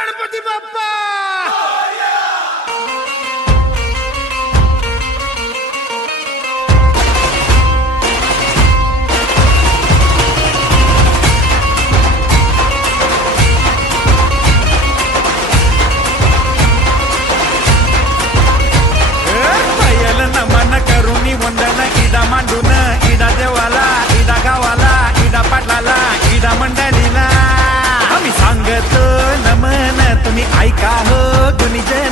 गणपती बाप्पा नमन करुणी वंदन इडा मांडून इडा देवाला इडा गावाला इडा पाटलाला इडा मंडळीला आम्ही सांगतो नमन तुम्ही ऐका हो गुणीजन